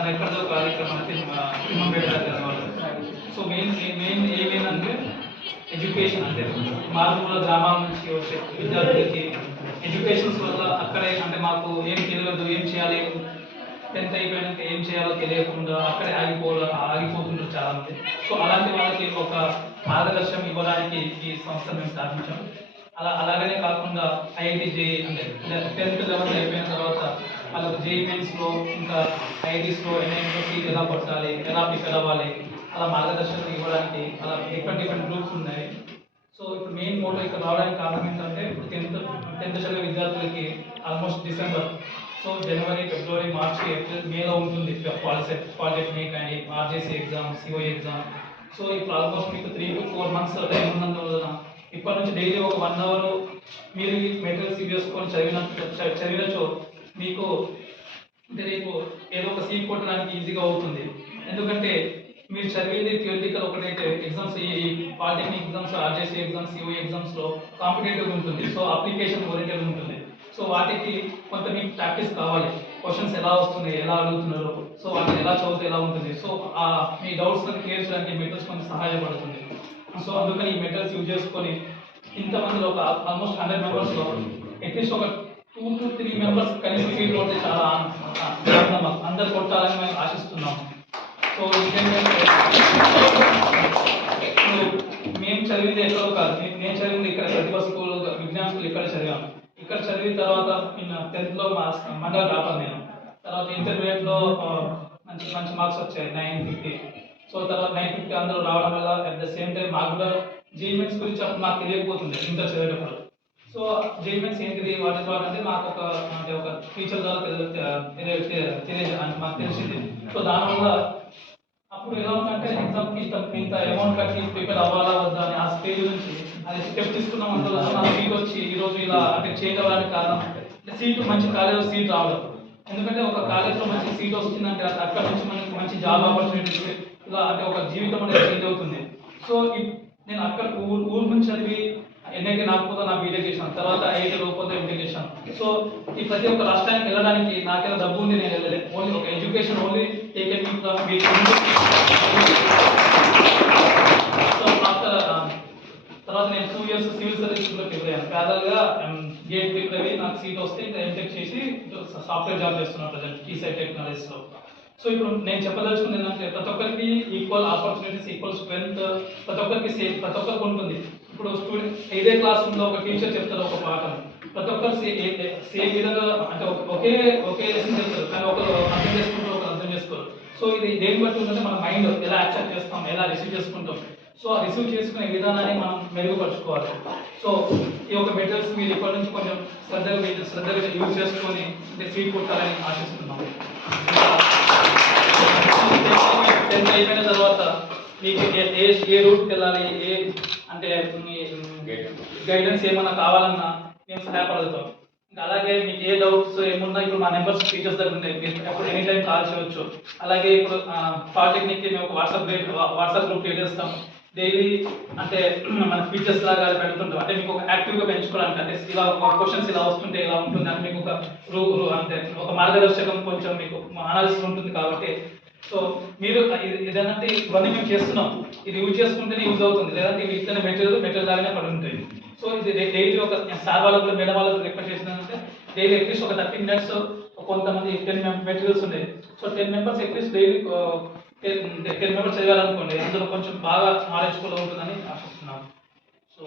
తన ఎక్కడో కార్యక్రమానికి పెట్టారు. సో మెయిన్ ఏమేంటంటే ఎడ్యుకేషన్, అంటే మారుమూల గ్రామాల నుంచి వచ్చే విద్యార్థులకి ఎడ్యుకేషన్స్ వల్ల అక్కడే అంటే మాకు ఏం తెలియదు, ఏం చేయాలి, 10th అయిపోయాక ఏం చేయాలో తెలియకుండా అక్కడే ఆగిపోతున్నారు చాలామంది. సో అలాంటి వాళ్ళకి ఒక మార్గదర్శనం ఇవ్వడానికి ఈ సంస్థ మేము స్థాపించాం. అలాగనే కాకుండా ఐఐటి జేఈ అంటే 10th 11th అయిపోయిన తర్వాత వాళ్ళకి జేఈ మెయిన్స్లో ఇంకా ఐఐటీస్లో ఎన్ఐటీలో సీట్ ఎలా కొట్టాలి, ఎలా ప్రిపేర్ అవ్వాలి, అలా మార్గదర్శనం ఇవ్వడానికి అలా డిఫరెంట్ గ్రూప్స్ ఉన్నాయి. సో ఇప్పుడు మెయిన్ మోటో ఇక్కడ రావడానికి కారణం ఏంటంటే ఇప్పుడు 10th చదివే విద్యార్థులకి ఆల్మోస్ట్ డిసెంబర్, సో జనవరి, ఫిబ్రవరి, మార్చి, ఏప్రిల్, మేలో ఉంటుంది polytechnic and RJC exam, COE exam. So ఇప్పుడు ఆల్మోస్ట్ మీకు 3 to 4 months టైం ఉన్నందువలన ఇప్పటి నుంచి డైలీ ఒక 1 hour మీరు ఈ మెటీరియల్స్ వేసుకొని చదివినచో మీకు అంటే రేపు ఏదో ఒక సీట్ కొట్టడానికి ఈజీగా అవుతుంది. ఎందుకంటే మీరు చదివేది థియరిటికల్ ఒకటైతే ఎగ్జామ్స్ ఈ polytechnic exams, RJC exams, COE ఎగ్జామ్స్లో కాంపిటేటివ్ ఉంటుంది, సో అప్లికేషన్ ఓరియంటెడ్ ఉంటుంది. సో వాటికి కొంత మీకు ప్రాక్టీస్ కావాలి, క్వశ్చన్స్ ఎలా వస్తున్నాయి, ఎలా అడుగుతున్నారు, సో వాటిని ఎలా చదివితే ఎలా ఉంటుంది, సో మీ డౌట్స్ క్లియర్ చేయడానికి మెటీరియల్స్ కొంచెం సహాయపడుతుంది. సో అందుకని ఈ మెటీరియల్స్ యూజ్ చేసుకొని ఇంతమందిలో ఒక ఆల్మోస్ట్ 100 మెంబర్స్లో అట్లీస్ట్ ఒక 2 to 3 మెంబర్స్ కలిసి సీట్ కొడితే చాలా అందరు కొట్టాలని మేము ఆశిస్తున్నాం. సో మేము చదివింది ఎక్కడో కాదు, నేను చదివింది ఇక్కడ ప్రతిభ స్కూల్, విజ్ఞాన స్కూల్ ఇక్కడ చదివాను. ఇక్కడ చదివిన తర్వాత 10th మా మండల టాపర్ నేను. తర్వాత ఇంటర్మీడియట్లో మంచి మార్క్స్ వచ్చాయి, 950. సో తర్వాత 950 అందరూ రావడం వల్ల అట్ ద సేమ్ టైం మాకు కూడా జేఈమెన్స్ గురించి అప్పుడు మాకు తెలియకపోతుంది ఇంటర్ చదివేటప్పుడు. సో జేఈమెన్స్ ఏంటిది, వాటి అంటే మాకు ఒక టీచర్ ద్వారా తెలియదు మాకు తెలిసింది. సో దానివల్ల అప్పుడు ఎలా ఉందంటే ఎగ్జామ్కి ఇంత అమౌంట్ కట్టి ప్రిపేర్ అవ్వాలా వద్దా అని ఆ స్టేజ్ నుంచి అది స్టెప్ తీసుకున్నాం. అందులో నా సీట్ వచ్చి ఈరోజు ఇలా అంటే చేంజ్ అవ్వడానికి కారణం అంటే సీటు మంచి కాలేజ్లో సీట్ రావడం. ఎందుకంటే ఒక కాలేజ్లో మంచి సీట్ వస్తుందంటే అక్కడ నుంచి మనకి మంచి జాబ్ ఆపర్చునిటీస్ ఇలా అంటే ఒక జీవితం అనేది చేంజ్ అవుతుంది. సో నేను అక్కడ ఊరు నుంచి చదివి ఎన్ఐటీ నాకపోతే నా బీటెక్ చేశాను, తర్వాత ఐఐటీ లోకపోతే ఎంటెక్ చేశాను. సో ఈ ప్రతి ఒక్క రాష్ట్రానికి వెళ్ళడానికి నాకేదో డబ్బు ఉంది, నేను వెళ్ళలేదు. ఓన్లీ ఒక education only taken me from so after తర్వాత నేను 2 years సివిల్ సర్వీస్లో ప్రిపేర్ అయ్యాను. ప్యారల్గా గేట్ ప్రిపేర్ అయ్యి నాకు సీట్ వస్తే ఇంకా ఎంటెక్ చేసి సాఫ్ట్వేర్ జాబ్ చేస్తున్నాను ప్రజెంట్ కీసైట్ టెక్నాలజీస్లో. సో ఇప్పుడు నేను చెప్పదలుచుకుంది ఏంటంటే ప్రతి ఒక్కరికి ఈక్వల్ ఆపర్చునిటీస్, ఈక్వల్ స్ట్రెంగ్త్ ప్రతి ఒక్కరికి ఉంటుంది. ఇప్పుడు స్టూడెంట్ ఇదే క్లాస్ రూమ్లో ఒక టీచర్ చెప్తారు ఒక పాఠం, ప్రతి ఒక్కరు సేమ్ విధంగా అంటే ఒకే లెసన్ చెప్తారు, కానీ ఒకరు అర్థం చేసుకుంటారు, ఒకరు అర్థం చేసుకోరు. సో ఇది దేని బట్టి ఉందంటే మన మైండ్ ఎలా యాక్సెప్ట్ చేస్తాం, ఎలా రిసీవ్ చేసుకుంటాం. సో ఆ రిసీవ్ చేసుకునే విధానాన్ని మనం మెరుగుపరుచుకోవాలి. సో ఈ యొక్క మెటీరియల్స్ మీరు ఇప్పటి నుంచి కొంచెం శ్రద్ధగా యూజ్ చేసుకొని అంటే సీట్ కొట్టాలని ఆశిస్తున్నాం. 10th అయిపోయిన తర్వాత మీకు ఏ రూట్కి వెళ్ళాలి, అంటే గైడెన్స్ ఏమన్నా కావాలన్నా మేము సహాయపడతాం. ఇంకా అలాగే మీకు ఏ డౌట్స్ ఏమున్నా ఇప్పుడు మా నెంబర్స్ టీచర్స్ దగ్గర ఉన్నాయి, మీరు ఎప్పుడు ఎనీ టైం కాల్ చేయవచ్చు. అలాగే ఇప్పుడు పాలిటెక్నిక్కి మేము ఒక వాట్సాప్ గ్రూప్ క్రియేట్ చేస్తాం. డైలీ అంటే మన ఫీచర్స్ లాగా పెడుతుంటాం, అంటే మీకు ఒక యాక్టివ్గా పెంచుకోవడానికి. అంటే ఇలా క్వశ్చన్స్ ఇలా వస్తుంటే ఇలా ఉంటుంది అంటే మీకు ఒక అంటే ఒక మార్గదర్శకం కొంచెం మీకు అనాలిసిస్ ఉంటుంది. కాబట్టి సో మీరు ఏదంటే ఇవన్నీ మేము చేస్తున్నాం, ఇది యూజ్ చేసుకుంటేనే యూజ్ అవుతుంది, లేదంటే ఇవి ఇట్లనే మెటీరియల్ లాగానే పడి ఉంటాయి. సో ఇది డైలీ ఒక సార్ వాళ్ళకు మేడం వాళ్ళకు రిక్వెస్ట్ చేసినానంటే డైలీ అట్లీస్ట్ ఒక 30 minutes కొంతమంది 10 మెటీరియల్స్ ఉన్నాయి. So 10 members at least daily 10 members చదివాలనుకోండి, అందులో కొంచెం బాగా నాలెడ్జ్ కూడా ఉంటుందని ఆశిస్తున్నాను. సో